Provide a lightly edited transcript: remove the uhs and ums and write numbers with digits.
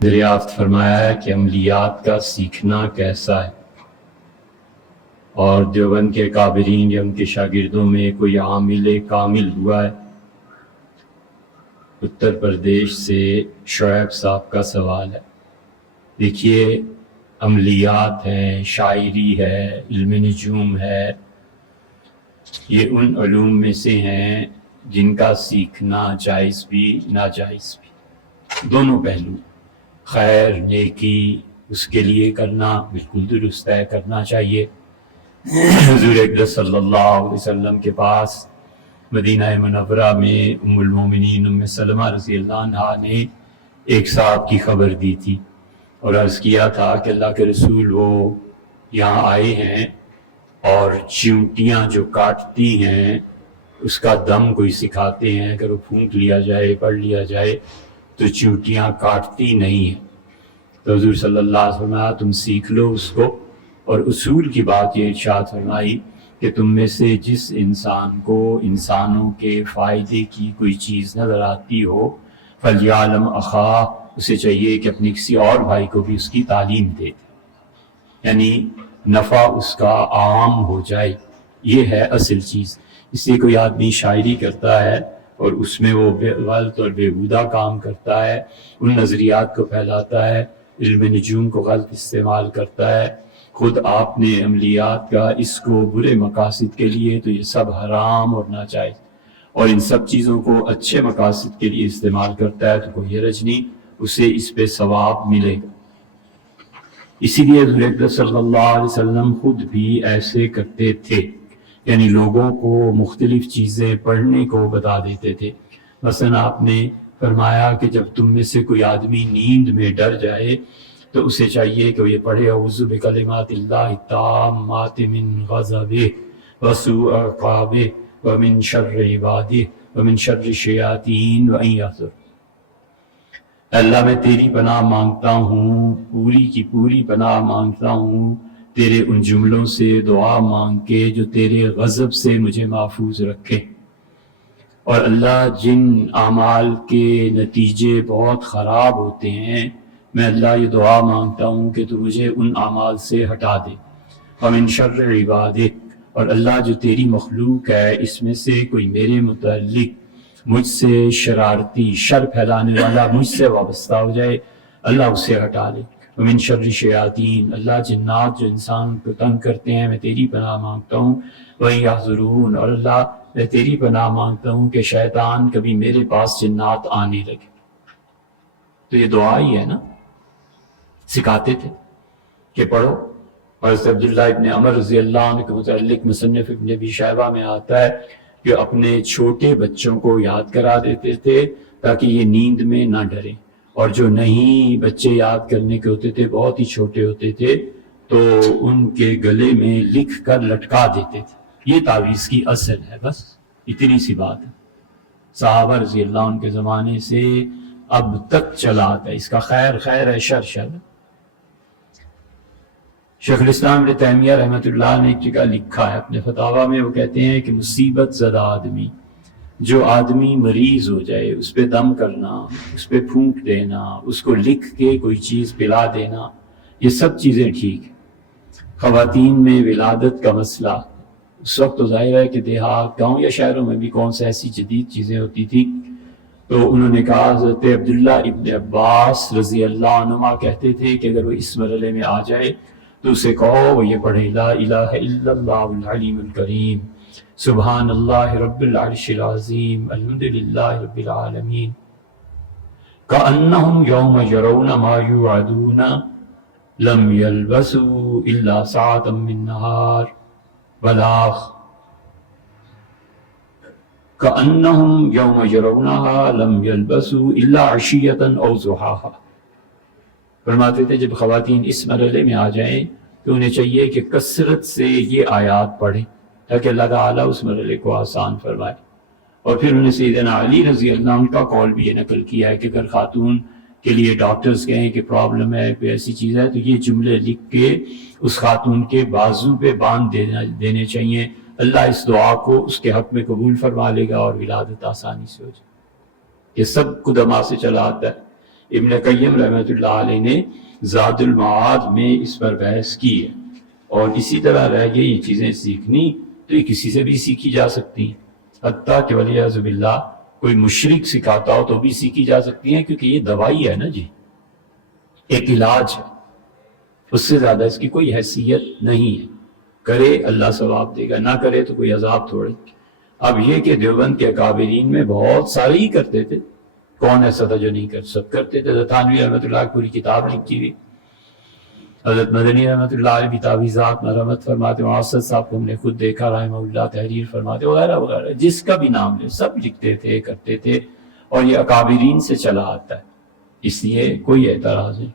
دریافت فرمایا ہے کہ عملیات کا سیکھنا کیسا ہے، اور دیوبند کے کابرین یا ان کے شاگردوں میں کوئی عامل کامل ہوا ہے؟ اتر پردیش سے شعیب صاحب کا سوال ہے۔ دیکھیے، عملیات ہیں، شاعری ہے، علم نجوم ہے، یہ ان علوم میں سے ہیں جن کا سیکھنا جائز بھی ناجائز بھی، دونوں پہلو، خیر نیکی اس کے لیے کرنا بالکل درست ہے، کرنا چاہیے۔ حضور اقدس صلی اللہ علیہ وسلم کے پاس مدینہ منورہ میں ام المومنین ام سلمہ رضی اللہ عنہا نے ایک صاحب کی خبر دی تھی اور عرض کیا تھا کہ اللہ کے رسول وہ یہاں آئے ہیں اور چیونٹیاں جو کاٹتی ہیں اس کا دم کوئی سکھاتے ہیں، اگر وہ پھونک لیا جائے، پڑھ لیا جائے تو چیونٹیاں کاٹتی نہیں ہیں۔ تو حضور صلی اللہ علیہ وسلم تم سیکھ لو اس کو، اور اصول کی بات یہ ارشاد فرمائی کہ تم میں سے جس انسان کو انسانوں کے فائدے کی کوئی چیز نظر آتی ہو فَلْيَعْلَمْ أَخَاهُ، اسے چاہیے کہ اپنے کسی اور بھائی کو بھی اس کی تعلیم دے، یعنی نفع اس کا عام ہو جائے، یہ ہے اصل چیز۔ اس لیے کوئی آدمی شاعری کرتا ہے اور اس میں وہ غلط اور بےہودہ کام کرتا ہے، ان نظریات کو پھیلاتا ہے، علم نجوم کو غلط استعمال کرتا ہے، خود آپ نے عملیات کا اس کو برے مقاصد کے لیے، تو یہ سب حرام اور ناجائز، اور ان سب چیزوں کو اچھے مقاصد کے لیے استعمال کرتا ہے تو کوئی حرج نہیں، اسے اس پہ ثواب ملے گا۔ اسی لیے حضور اقدس صلی اللہ علیہ وسلم خود بھی ایسے کرتے تھے، یعنی لوگوں کو مختلف چیزیں پڑھنے کو بتا دیتے تھے۔ مثلا آپ نے فرمایا کہ جب تم میں سے کوئی آدمی نیند میں ڈر جائے تو اسے چاہیے کہ وہ یہ پڑھے اعوذ بکلمات اللہ التامات من غضبہ وسوء عقابہ ومن شر عبادہ ومن شر الشیاطین وان یحضرون۔ اللہ میں تیری پناہ مانگتا ہوں، پوری کی پوری پناہ مانگتا ہوں تیرے ان جملوں سے دعا مانگ کے جو تیرے غضب سے مجھے محفوظ رکھے، اور اللہ جن اعمال کے نتیجے بہت خراب ہوتے ہیں میں اللہ یہ دعا مانگتا ہوں کہ تو مجھے ان اعمال سے ہٹا دے۔ ومن شر عبادک، اور اللہ جو تیری مخلوق ہے اس میں سے کوئی میرے متعلق مجھ سے شرارتی شر پھیلانے والا مجھ سے وابستہ ہو جائے، اللہ اسے ہٹا لے۔ ومن شر الشیاطین، اللہ جنات جو انسان کو تنگ کرتے ہیں میں تیری پناہ مانگتا ہوں۔ وَإِن يَحْضُرُونَ، اور اللہ میں تیری پناہ مانگتا ہوں کہ شیطان کبھی میرے پاس جنات آنے لگے۔ تو یہ دعا ہی ہے نا، سکھاتے تھے کہ پڑھو۔ اور حضرت عبداللہ ابن عمر رضی اللہ عنہ کے متعلق مصنف ابن ابی شیبہ میں آتا ہے کہ اپنے چھوٹے بچوں کو یاد کرا دیتے تھے تاکہ یہ نیند میں نہ ڈریں، اور جو نہیں بچے یاد کرنے کے ہوتے تھے، بہت ہی چھوٹے ہوتے تھے، تو ان کے گلے میں لکھ کر لٹکا دیتے تھے۔ یہ تعویذ کی اصل ہے، بس اتنی سی بات ہے، صحابہ رضی اللہ عنہ کے زمانے سے اب تک چلا آتا ہے، اس کا خیر خیر ہے، شر شر۔ شیخ الاسلام ابن تیمیہ رحمۃ اللہ نے ایک جگہ لکھا ہے اپنے فتاویٰ میں، وہ کہتے ہیں کہ مصیبت زدہ آدمی، جو آدمی مریض ہو جائے، اس پہ دم کرنا، اس پہ پھونک دینا، اس کو لکھ کے کوئی چیز پلا دینا، یہ سب چیزیں ٹھیک ہیں۔ خواتین میں ولادت کا مسئلہ، اس وقت تو ظاہر ہے کہ دیہات، گاؤں یا شہروں میں بھی کون سے ایسی جدید چیزیں ہوتی تھی، تو انہوں نے کہا حضرت عبداللہ ابن عباس رضی اللہ عنہما کہتے تھے کہ اگر وہ اس مرحلے میں آ جائے تو اسے کہو وہ یہ پڑھے لا الہ الا اللہ العلیم الکریم سبحان اللہ رب العرش العظیم الحمدللہ رب العالمین کأنہم یوم یرون ما یوعدون لم یلبسوا الا ساعتا من نہار بلاغ کأنہم یوم یرونہا لم یلبسوا الا عشیتا او ضحاہا۔ فرماتے تھے جب خواتین اس مرحلے میں آ جائیں تو انہیں چاہیے کہ کثرت سے یہ آیات پڑھیں تاکہ اللہ تعالیٰ اس مرحلے کو آسان فرمائے۔ اور پھر انہیں سیدنا علی رضی اللہ عنہ کا قول بھی یہ نقل کیا ہے کہ اگر خاتون کے لیے ڈاکٹرز کہیں کہ پرابلم ہے، کوئی ایسی چیز ہے، تو یہ جملے لکھ کے اس خاتون کے بازو پہ باندھ دینے چاہیے، اللہ اس دعا کو اس کے حق میں قبول فرما لے گا اور ولادت آسانی سے ہو جائے۔ یہ سب قدماء سے چلا آتا ہے۔ ابن قیم رحمۃ اللہ علیہ نے زاد المعاد میں اس پر بحث کی ہے، اور اسی طرح رہ گئی یہ چیزیں سیکھنی تو یہ کسی سے بھی سیکھی جا سکتی ہیں، حتیٰ کہ والعیاذ باللہ کوئی مشرک سکھاتا ہو تو بھی سیکھی جا سکتی ہیں، کیونکہ یہ دوائی ہے نا جی، ایک علاج ہے، اس سے زیادہ اس کی کوئی حیثیت نہیں ہے۔ کرے اللہ ثواب دے گا، نہ کرے تو کوئی عذاب تھوڑے۔ اب یہ کہ دیوبند کے اکابرین میں بہت سارے ہی کرتے تھے، کون ایسا تھا جو نہیں سب کرتے تھے۔ تھانوی رحمۃ اللہ کی پوری کتاب لکھی ہوئی، حضرت مدنی رحمۃ اللہ علیہ بھی تعویذات مرمت فرماتے، معاصد صاحب کو ہم نے خود دیکھا رحمہ اللہ تحریر فرماتے، وغیرہ وغیرہ، جس کا بھی نام لے سب لکھتے تھے، کرتے تھے، اور یہ اکابرین سے چلا آتا ہے، اس لیے کوئی اعتراض نہیں۔